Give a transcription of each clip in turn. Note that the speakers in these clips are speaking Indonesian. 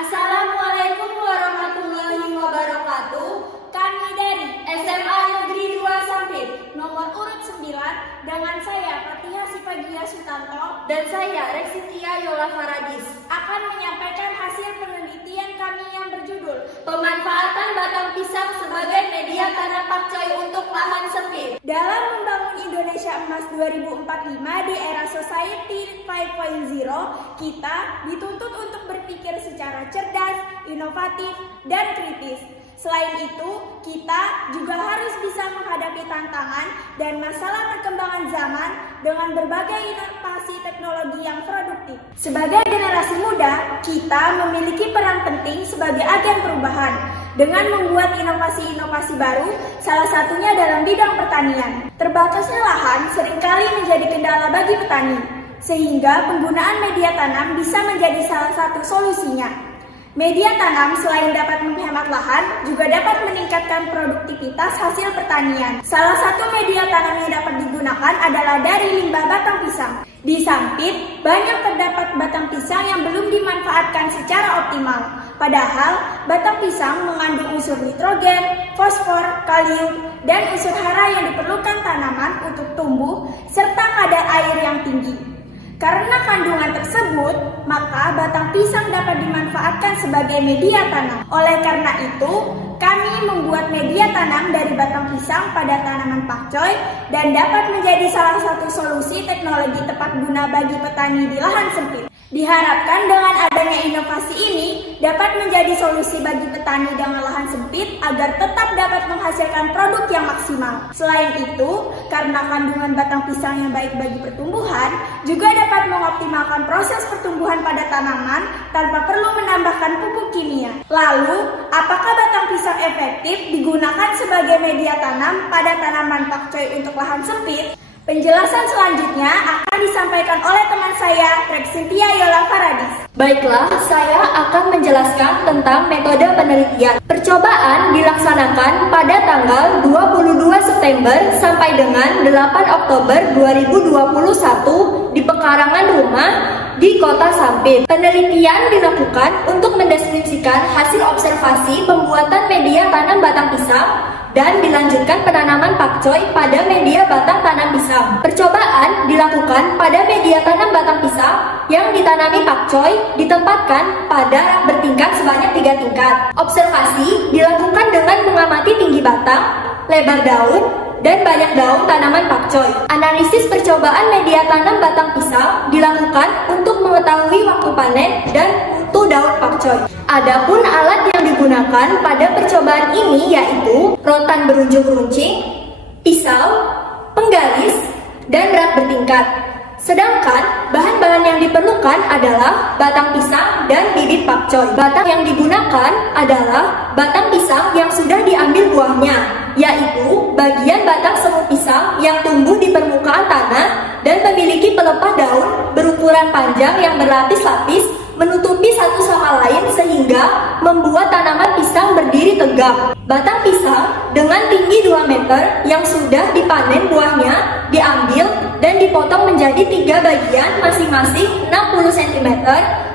Assalamualaikum warahmatullahi wabarakatuh. Kami dari SMA Negeri 2 Sampit, nomor urut 9, dengan saya Fathia Sipagia Sutanto dan saya Reksitia Yola Faradis akan menyampaikan hasil penelitian kami yang berjudul pemanfaatan batang pisang sebagai media tanam pakcoy untuk lahan sempit. Dalam membangun Indonesia Emas 2045 di era Society 5.0, kita dituntut untuk berpikir secara cerdas, inovatif, dan kritis. Selain itu, kita juga harus bisa menghadapi tantangan dan masalah perkembangan zaman dengan berbagai inovasi teknologi yang produktif. Sebagai generasi muda, kita memiliki peran penting sebagai agen perubahan dengan membuat inovasi-inovasi baru, salah satunya dalam bidang pertanian. Terbatasnya lahan seringkali menjadi kendala bagi petani, sehingga penggunaan media tanam bisa menjadi salah satu solusinya. Media tanam selain dapat menghemat lahan, juga dapat meningkatkan produktivitas hasil pertanian. Salah satu media tanam yang dapat digunakan adalah dari limbah batang pisang. Di Sampit, banyak terdapat batang pisang yang belum dimanfaatkan secara optimal. Padahal, batang pisang mengandung unsur nitrogen, fosfor, kalium, dan unsur hara yang diperlukan tanaman untuk tumbuh, serta kadar air yang tinggi. Karena kandungan tersebut, maka batang pisang dapat dimanfaatkan sebagai media tanam. Oleh karena itu, kami membuat media tanam dari batang pisang pada tanaman pakcoy dan dapat menjadi salah satu solusi teknologi tepat guna bagi petani di lahan sempit. Diharapkan dengan adanya inovasi ini dapat menjadi solusi bagi petani dengan lahan sempit agar tetap dapat menghasilkan produk yang maksimal. Selain itu, karena kandungan batang pisang yang baik bagi pertumbuhan, juga dapat mengoptimalkan proses pertumbuhan pada tanaman tanpa perlu menambahkan pupuk kimia. Lalu, apakah batang pisang efektif digunakan sebagai media tanam pada tanaman pakcoy untuk lahan sempit? Penjelasan selanjutnya akan disampaikan oleh teman saya, Reksitia Yola Faradis. Baiklah, saya akan menjelaskan tentang metode penelitian. Percobaan dilaksanakan pada tanggal 22 September sampai dengan 8 Oktober 2021 di pekarangan rumah di Kota Sampit. Penelitian dilakukan untuk mendeskripsikan hasil observasi pembuatan media tanam batang pisang dan dilanjutkan penanaman pakcoy pada media batang tanam pisang. Percobaan dilakukan pada media tanam batang pisang yang ditanami pakcoy ditempatkan pada rak bertingkat sebanyak 3 tingkat. Observasi dilakukan dengan mengamati tinggi batang, lebar daun, dan banyak daun tanaman pakcoy. Analisis percobaan media tanam batang pisang dilakukan untuk mengetahui waktu panen dan mutu daun pakcoy. Adapun alat yang digunakan pada percobaan ini yaitu rotan berujung runcing, pisau, penggaris, dan rak bertingkat. Sedangkan bahan-bahan yang diperlukan adalah batang pisang dan bibit pakcoy. Batang yang digunakan adalah batang pisang yang sudah diambil buahnya, yaitu bagian batang semu pisang yang tumbuh di permukaan tanah dan memiliki pelepah daun berukuran panjang yang berlapis-lapis menutupi satu sama lain sehingga membuat tanaman pisang berdiri tegak. Batang pisang dengan tinggi 2 meter yang sudah dipanen buahnya diambil dan dipotong menjadi 3 bagian masing-masing 60 cm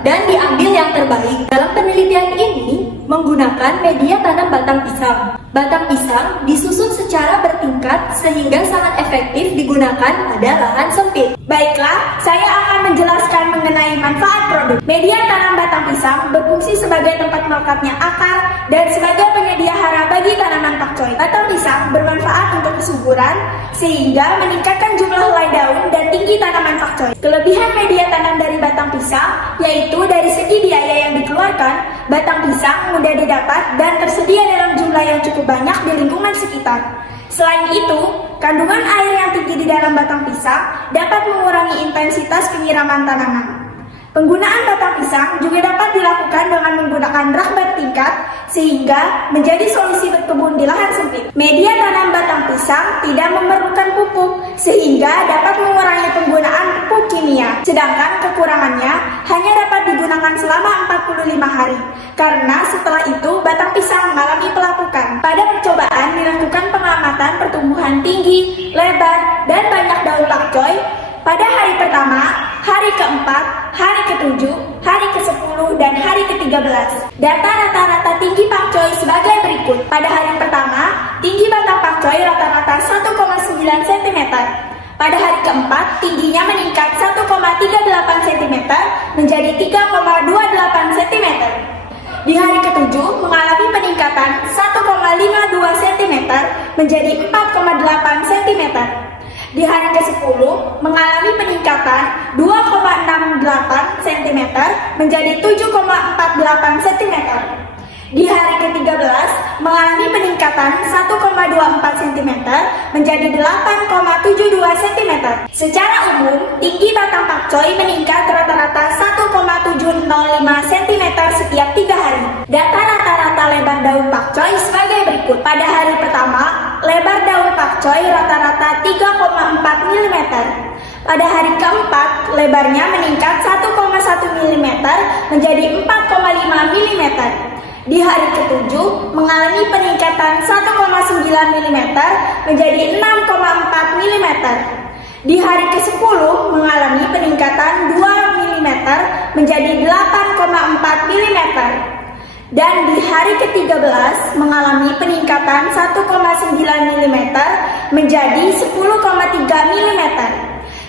dan diambil yang terbaik. Dalam penelitian ini menggunakan media tanam batang pisang. Batang pisang disusun secara bertingkat sehingga sangat efektif digunakan pada lahan sempit. Baiklah, saya akan menjelaskan mengenai manfaat produk. Media tanam batang pisang berfungsi sebagai tempat melekatnya akar dan sebagai penyedia hara bagi tanaman pakcoy. Batang pisang bermanfaat untuk kesuburan sehingga meningkatkan jumlah helai daun dan tinggi tanaman pakcoy. Kelebihan media tanam dari batang pisang yaitu dari segi biaya yang dikeluarkan, batang pisang mudah didapat dan tersedia dalam jumlah yang cukup banyak di lingkungan sekitar. Selain itu, kandungan air yang tinggi di dalam batang pisang dapat mengurangi intensitas penyiraman tanaman. Penggunaan batang pisang juga dapat dilakukan dengan menggunakan rak bertingkat sehingga menjadi solusi berkebun di lahan sempit. Media tanam batang pisang tidak memerlukan pupuk sehingga dapat mengurangi penggunaan pupuk kimia. Sedangkan kekurangannya hanya dapat digunakan selama 45 hari karena setelah itu batang pisang mengalami pelapukan. Pada percobaan dilakukan pengamatan pertumbuhan tinggi, lebar, dan banyak daun pakcoy pada hari pertama, hari keempat, hari ketujuh, hari ke-10, dan hari ke-13. Data rata-rata tinggi pakcoy sebagai berikut. Pada hari pertama, tinggi batang pakcoy rata-rata 1,9 cm. Pada hari keempat, tingginya meningkat 1,38 cm menjadi 3,28 cm. Di hari ketujuh, mengalami peningkatan 1,52 cm menjadi 4,8 cm. Di hari ke-10 mengalami peningkatan 2,68 cm menjadi 7,48 cm. Di hari ke-13 mengalami peningkatan 1,24 cm menjadi 8,72 cm. Secara umum, tinggi batang pakcoy meningkat rata-rata 1,705 cm setiap 3 hari. Data rata-rata lebar daun pakcoy sebagai berikut. Pada hari pertama, lebar daun pakcoy rata-rata 3,4 mm. Pada hari keempat, lebarnya meningkat 1,1 mm menjadi 4,5 mm. Di hari ketujuh, mengalami peningkatan 1,9 mm menjadi 6,4 mm. Di hari ke-10, mengalami peningkatan 2 mm menjadi 8,4 mm. Dan di hari ke-13, mengalami peningkatan 1,9 mm menjadi 10,3 mm.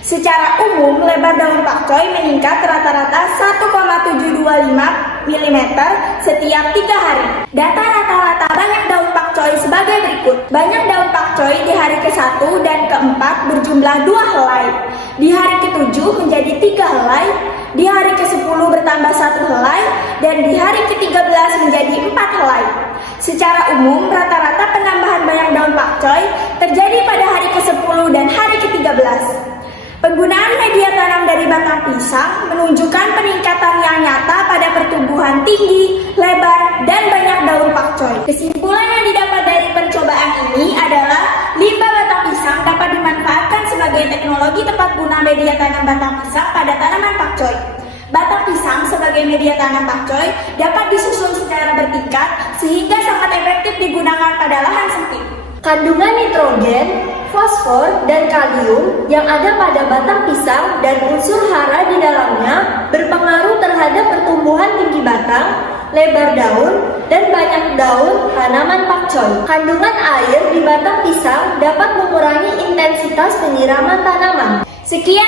Secara umum, lebar daun pakcoy meningkat rata-rata 1,725 mm setiap 3 hari. Data rata-rata banyak daun pakcoy sebagai berikut. Banyak daun pakcoy di hari ke-1 dan ke-4 berjumlah 2 helai. Di hari ke-7 menjadi 3 helai. Di hari ke-10 bertambah 1 helai. Dan di hari ke-13 menjadi 4 helai. Secara umum, rata-rata penambahan banyak daun pakcoy terjadi pada hari ke-10 dan hari ke-13. Penggunaan media tanam dari batang pisang menunjukkan peningkatan yang nyata pada pertumbuhan tinggi, lebar, dan banyak daun pakcoy. Kesimpulan yang didapat dari percobaan ini adalah limbah batang pisang dapat dimanfaatkan sebagai teknologi tepat guna media tanam batang pisang pada tanaman pakcoy. Batang pisang sebagai media tanam pakcoy dapat disusun secara bertingkat sehingga sangat efektif digunakan pada lahan sempit. Kandungan nitrogen, fosfor, dan kalium yang ada pada batang pisang dan unsur hara di dalamnya berpengaruh terhadap pertumbuhan tinggi batang, lebar daun, dan banyak daun tanaman pakcoy. Kandungan air di batang pisang dapat mengurangi intensitas penyiraman tanaman. Sekian